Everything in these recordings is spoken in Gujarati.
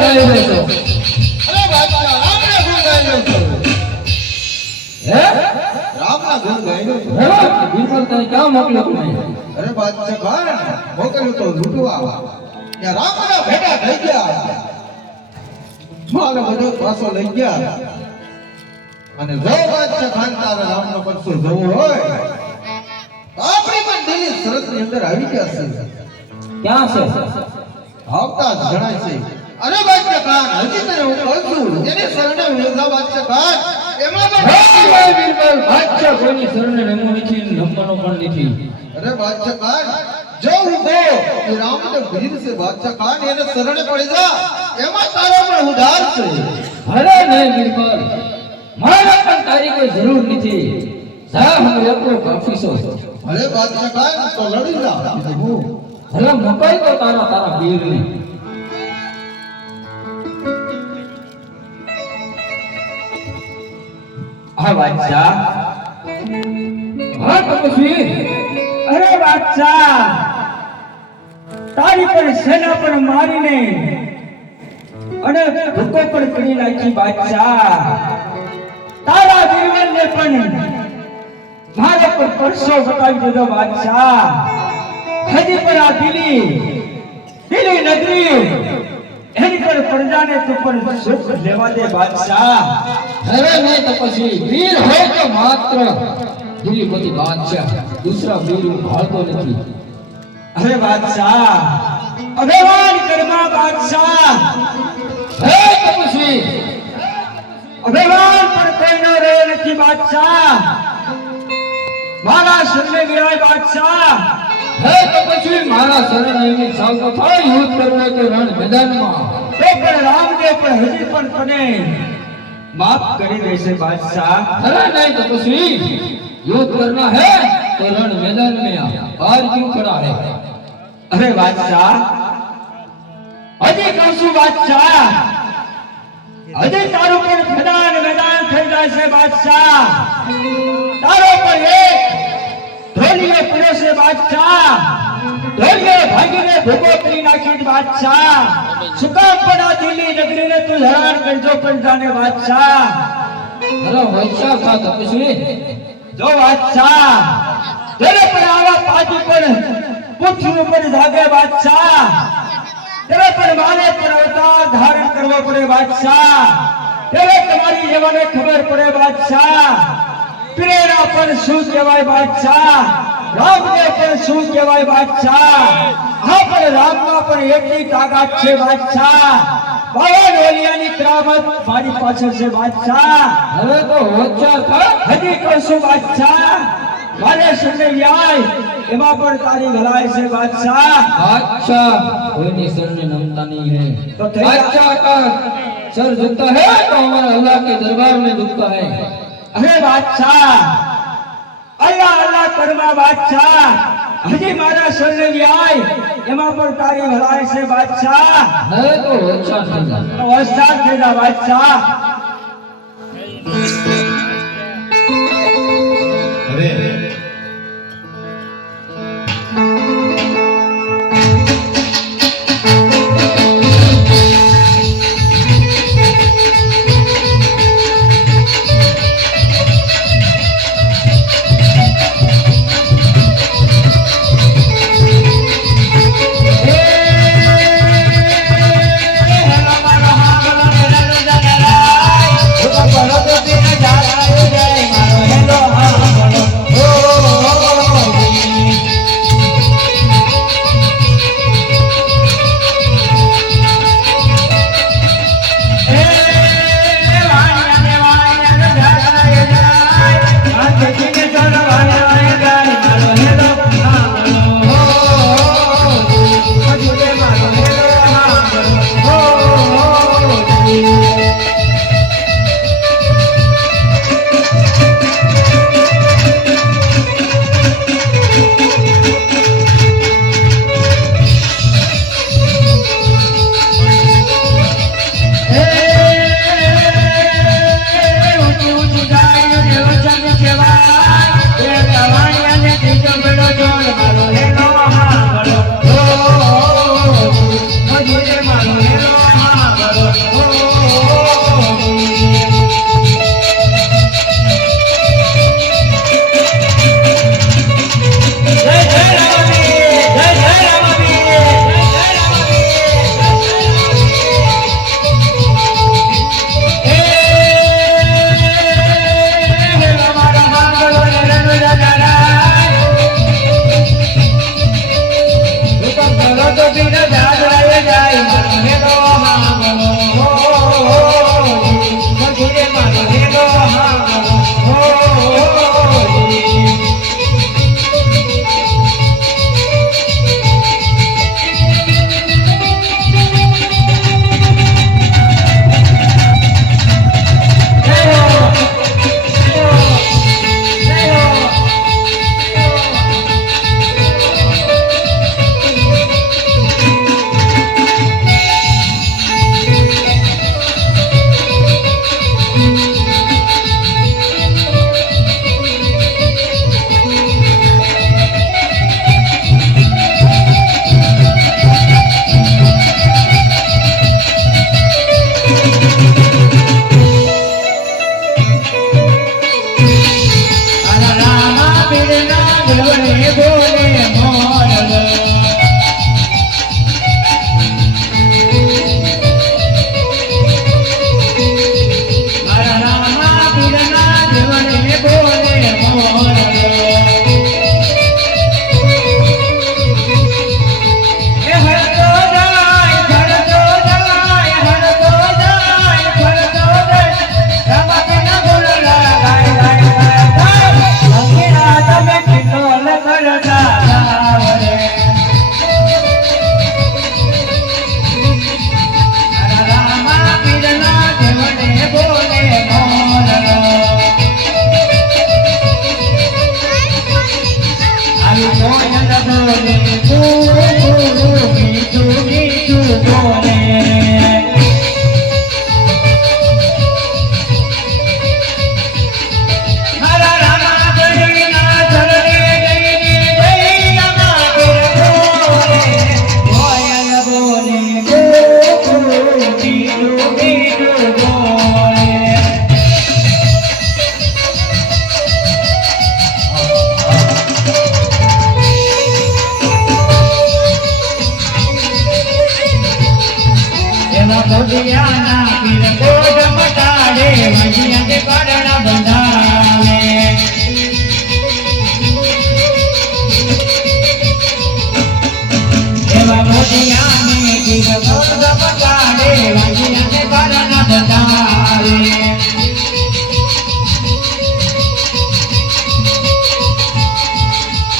ગાઈ રહ્યો છો? અરે બાદશાહ રામના ગુણ ગાઈ રહ્યો છું. હે રામના ગુણ ગાઈ રહ્યો છું. હેલો બિરબલ તને ક્યાં મોકલ્યો તું? અરે બાદશાહ ખાન મોકલ્યું તો લૂંટવા. ત્યાં રામના ભેગા થઈ ગયા. મારો બધો પાસો લઈ ગયા. અને જો બાદશાહ ખાન તારા રામનો પરસો જોવો હોય તો આપણી પણ દિલ્હી સરહદની અંદર આવી ગયા છે. ક્યાં છે? આવતા જ જણાય છે. અરે બાદશાહ ખાન હજી તને હું કહું છું એની શરણે વિરોધા બાદશાહ ખાન એમાં પણ બિરબલ બાદશાહ કોઈની શરણે નમો નથી નમવાનો પણ નથી. અરે બાદશાહ ખાન જો હું કહું કે રામદેવ વીર છે બાદશાહ ખાન એને શરણે પડી જા એમાં તારો પણ ઉધાર છે. અરે નહીં બિરબલ મારા પણ તારી કોઈ જરૂર નથી. જા હું એકલો કાફી છું. અરે બાદશાહ ખાન તો લડી જા. ભલે મકાઈ તો તારા વીરની. હા બાદશાહ. હા તપસ્વી. અરે બાદશાહ તારી પર સેના પર મારીને અને ભૂકો પણ કરી નાખી બાદશાહ. તારા વીરવરને પણ મારા પર પરસો બતાવી દીધો બાદશાહ. હજી પર આ દિલ્હી નગરી એની પર પ્રજાને તું પણ સુખ લેવા દે બાદશાહ. અરે નહીં તપસ્વી વીર હોય તો માત્ર દિલ્હીપતિ બાદશાહ. દૂસરા વીર હું ભાળતો નથી. અરે બાદશાહ અભિમાન કરમાં બાદશાહ. હે તપસ્વી અભિમાન પર કોઈનો રહ્યો નથી બાદશાહ. મારા શરણે વિરાય બાદશાહ. હે તપસ્વી મારા શરણ એની ચાલતો થાય યુદ્ધ કરવું હોય તો રણ મેદાનમાં. તો પણ રામદેવ પણ હજી પણ તને માફ કરી દેશે બાદશાહ. अरे नहीं तपस्वी युद्ध करना है तो रण मैदान में आ. बाहर क्यों खड़ा है? અરે બાદશાહ હજી કહું છું બાદશાહ હજી તારું પણ મેદાન થઈ જશે બાદશાહ. તારો પણ એક ઢોલીએ પૂરો છે બાદશાહ. ઢોલીએ ભાગીને ભૂકો કરી નાખી બાદશાહ. સુકામ પણ આ દિલ્હી નગરીને તું હેરાન કરજો પણ જાને બાદશાહ. हेलो वैसा था तपस्वी. જો બાદશાહ તેરે પણ આવા પાજી પણ પૃથ્વી ઉપર જાગે બાદશાહ. તેરે પણ માને પર અવતાર ધારણ કરવો પડે બાદશાહ. તેરે તમારી જેવાને ખબર પડે બાદશાહ. પ્રેરણા પણ શું કહેવાય બાદશાહ. રામદેવ પણ શું કહેવાય બાદશાહ. હા પણ રામમાં પણ એટલી તાકાત છે બાદશાહ. બાવન ઓલિયાની કરામત મારી પાછળ છે બાદશાહ. હવે તો હોશિયાર था. હજી કહું છું બાદશાહ મારે શરણે વ્યાય એમાં પણ તારી ભલાઈ છે બાદશાહ. बादशाह कोई नहीं शरण नमता नहीं है. तो तेरा- बादशाह का सर झुकता है तो हमारे अल्लाह के दरबार में झुकता है. અરે બાદશાહ અલ્લાહ અલ્લાહ કરમાં બાદશાહ હજી મારા શરણે વ્યાય એમાં પણ તારી ભલાઈ છે બાદશાહ. હવે તો હોશિયાર થઈ જા. હોશિયાર થઈ જા બાદશાહ. હવે હે મોદિયાના પીર કોટ મટાડે વણિયા તે કરણ બંધાવે એવા મોદિયાને પીર કોટ મટાડે વણિયા તે કરણ બંધાવે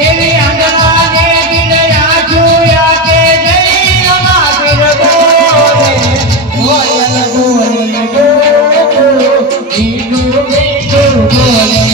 એવી આંગણાને બિરયા જોયા કે જય રમા બિર બોલે બોલ બોલે મીઠું મીઠું બોલે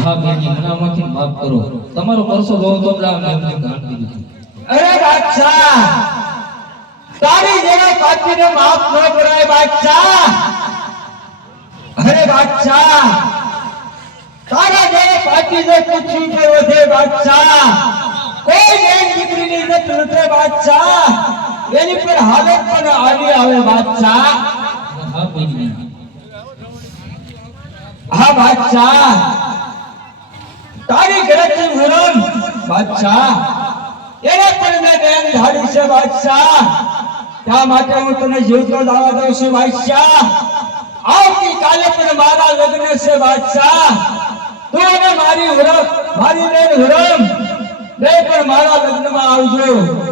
હા બેની મનામાંથી માફ કરો તમારો પરસો જોવો તો મેં એમને ગાંઠ દીધી અરે બાદશાહ તારી જેવા પાપીને માફ ન કરાય બાદશાહ અરે બાદશાહ તારા જેવા પાપી જે પૂછ્યું કે વધે બાદશાહ કોઈ બેન દીકરીની ઇજ્જત લૂંટે બાદશાહ એની પર હાલત પણ આવી આવે બાદશાહ હા બેની હા બાદશાહ તારી ઘરેથી હુરમ બાદશાહ એને પણ મેં બેન ધારી છે બાદશાહ ત્યાં માટે હું તને જીવતો દાવા દઉં છું બાદશાહ આવતીકાલે પણ મારા લગ્ન છે બાદશાહ તું અને મારી હુરમ મારી બેન હુરમ બે પણ મારા લગ્નમાં આવજો